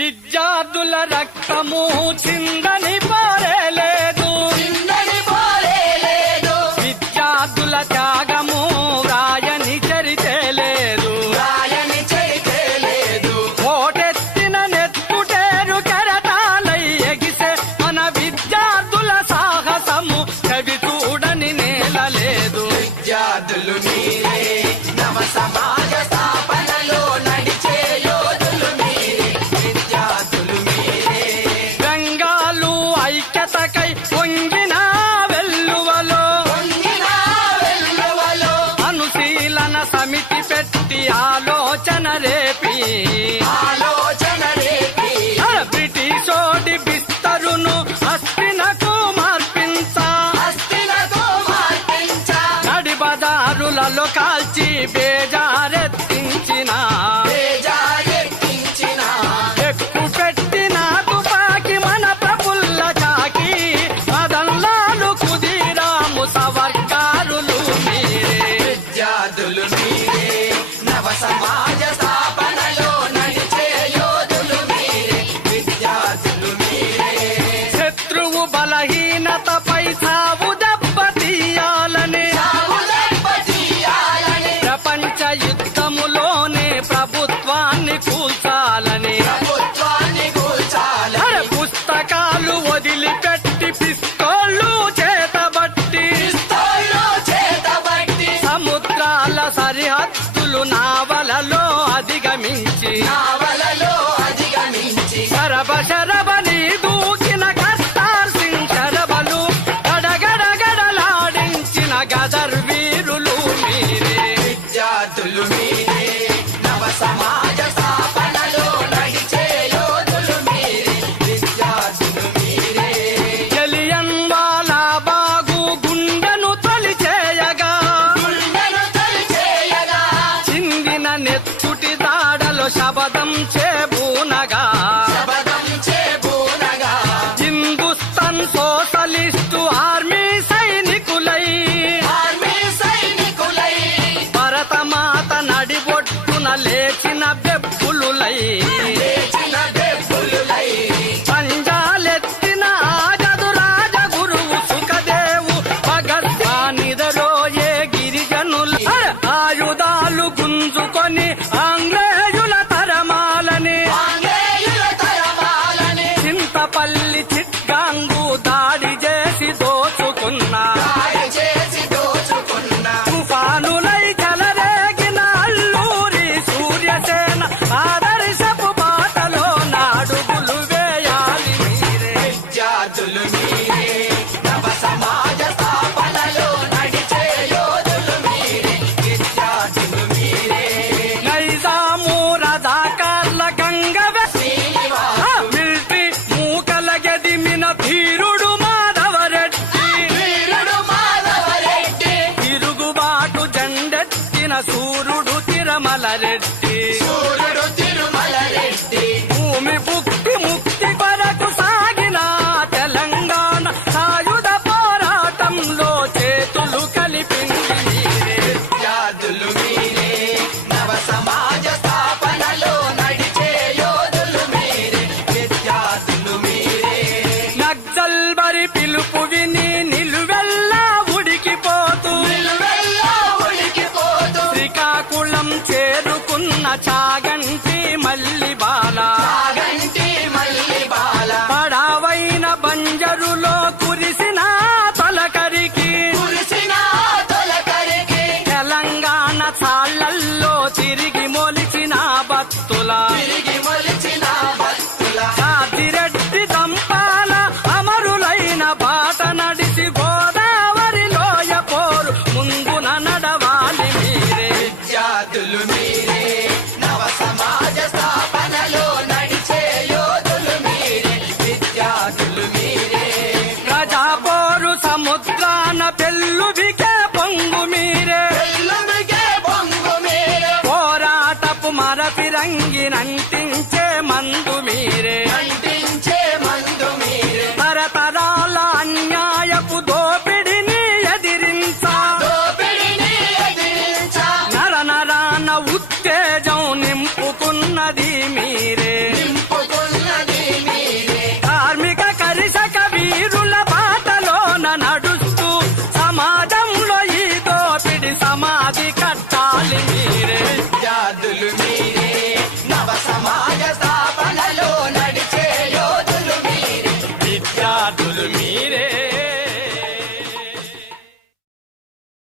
విద్యార్థుల రక్తము చిందని సమితి పెట్టి ఆలోచన రేపి. ఆలోచన రేపి. బ్రిటిషోడి బిస్తరును అస్థినకు మార్పించ అస్థినకు మార్పించ నడిబదారులలో కాల్చి బే నవ సమాజ హద్దులు నావ? శబదం చే చాగంటి మల్లి బాలా. ప్రజాపోరు సముద్రాన పెళ్ళువికే పొంగు మీరే. పోరాటపు మరపిరంగి నంటించే మందు మీరే. తరతరాల అన్యా